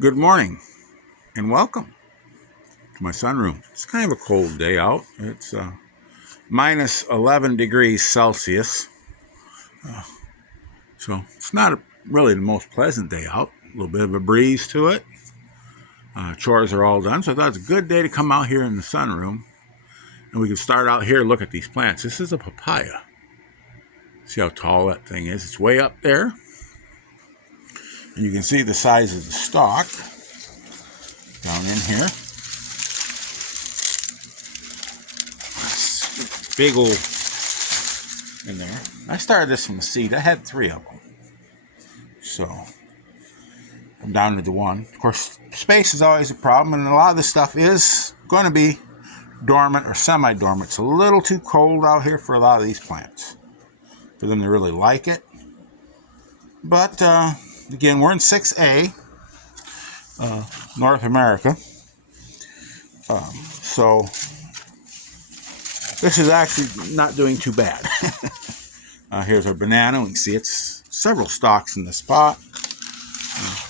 Good morning and welcome to my sunroom. It's kind of a cold day out. It's minus 11 degrees Celsius. So it's not really the most pleasant day out. A little bit of a breeze to it. Chores are all done. So I thought it's a good day to come out here in the sunroom. And we can start out here and look at these plants. This is a papaya. See how tall that thing is? It's way up there. And you can see the size of the stalk down in here. Big old in there. I started this from the seed. I had 3 of them. So I'm down to the 1. Of course, space is always a problem, and a lot of this stuff is going to be dormant or semi-dormant. It's a little too cold out here for a lot of these plants, for them to really like it. But again, we're in 6A, North America. So this is actually not doing too bad. Here's our banana. We can see it's several stalks in the spot.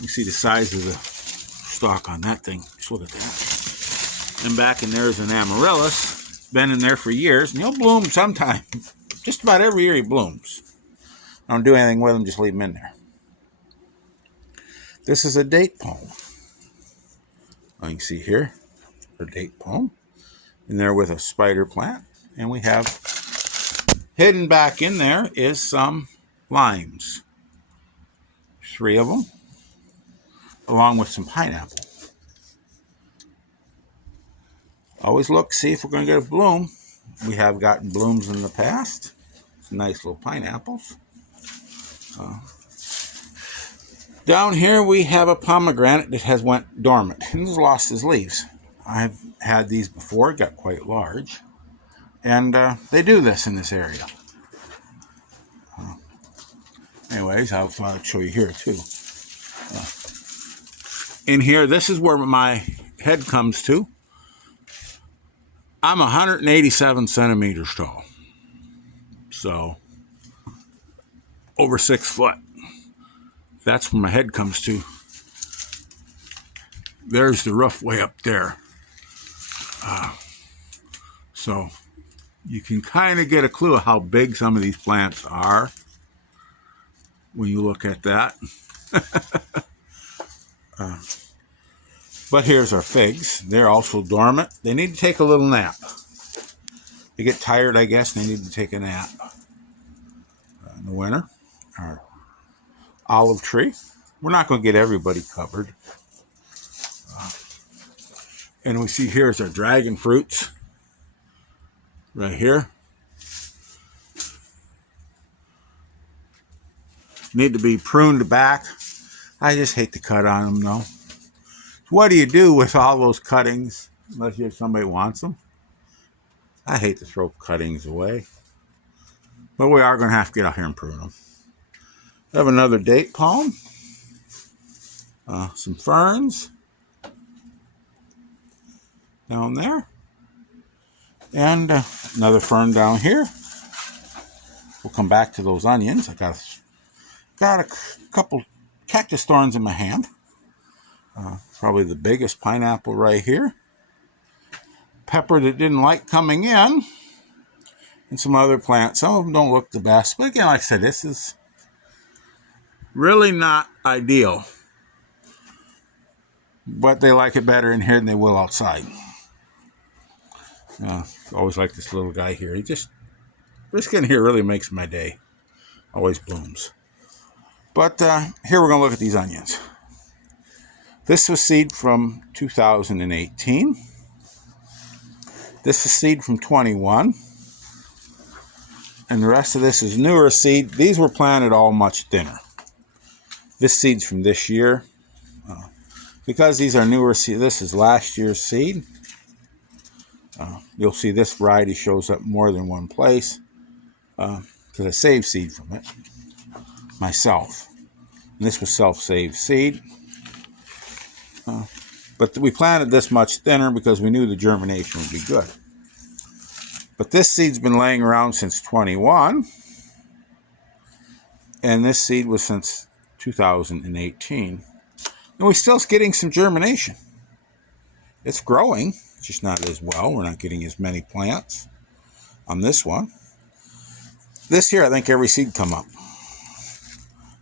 You see the size of the stalk on that thing. Just look at that. And back in there is an amaryllis. Been in there for years, and he'll bloom sometime. Just about every year he blooms. I don't do anything with him, just leave him in there. This is a date palm. You can see here our date palm. In there with a spider plant. And we have hidden back in there is some limes. 3 of them, along with some pineapple. Always look, see if we're going to get a bloom. We have gotten blooms in the past. Some nice little pineapples. Down here we have a pomegranate that has went dormant and has lost his leaves. I've had these before, got quite large. And they do this in this area. Anyways, I'll show you here too. In here, this is where my head comes to. I'm 187 centimeters tall. So, over 6 foot. That's where my head comes to. There's the roof way up there. So, you can kind of get a clue of how big some of these plants are when you look at that. But here's our figs. They're also dormant. They need to take a little nap. They get tired, I guess, and they need to take a nap. In the winter, our olive tree. We're not going to get everybody covered. And we see here's our dragon fruits. Right here. Need to be pruned back. I just hate to cut on them, though. What do you do with all those cuttings unless somebody wants them? I hate to throw cuttings away. But we are going to have to get out here and prune them. I have another date palm. Some ferns. Down there. And another fern down here. We'll come back to those onions. I got a couple cactus thorns in my hand. Probably the biggest pineapple right here. Pepper that didn't like coming in. And some other plants. Some of them don't look the best. But again, like I said, this is really not ideal. But they like it better in here than they will outside. Always like this little guy here. This in here really makes my day. Always blooms. But here we're going to look at these onions. This was seed from 2018. This is seed from 21. And the rest of this is newer seed. These were planted all much thinner. This seed's from this year. Because these are newer seed, this is last year's seed. You'll see this variety shows up more than one place. Because I saved seed from it myself. And this was self-saved seed. But we planted this much thinner because we knew the germination would be good. But this seed's been laying around since 21. And this seed was since 2018. And we're still getting some germination. It's growing, just not as well. We're not getting as many plants on this one. This here, I think every seed come up.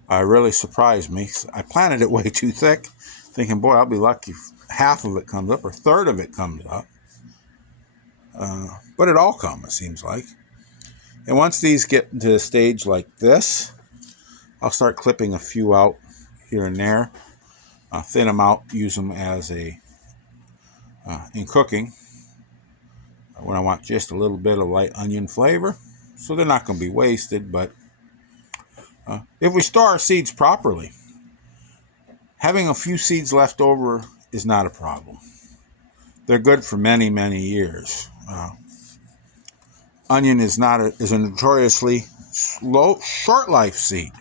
Really surprised me. I planted it way too thick, thinking, boy, I'll be lucky if half of it comes up or a third of it comes up. But it all comes, it seems like. And once these get to a stage like this, I'll start clipping a few out here and there. Thin them out, use them as in cooking when I want just a little bit of light onion flavor. So they're not going to be wasted, but if we store our seeds properly, having a few seeds left over is not a problem. They're good for many, many years. Onion is a notoriously slow, short life seed.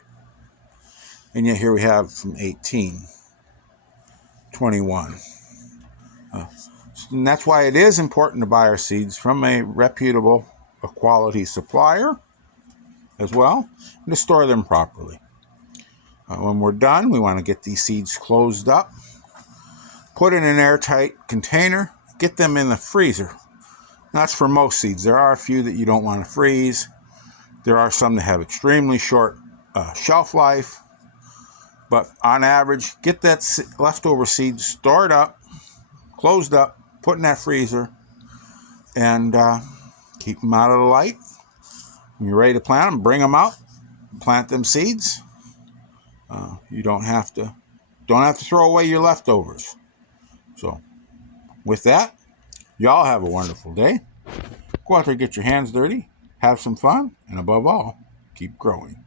And yet here we have from 1821. And that's why it is important to buy our seeds from a reputable, a quality supplier as well, and to store them properly. When we're done, we want to get these seeds closed up, put in an airtight container, get them in the freezer. That's for most seeds. There are a few that you don't want to freeze. There are some that have extremely short shelf life. But on average, get that leftover seed stored up, closed up, put in that freezer, and keep them out of the light. When you're ready to plant them, bring them out, plant them seeds. You don't have to throw away your leftovers. So with that, y'all have a wonderful day. Go out there, get your hands dirty, have some fun, and above all, keep growing.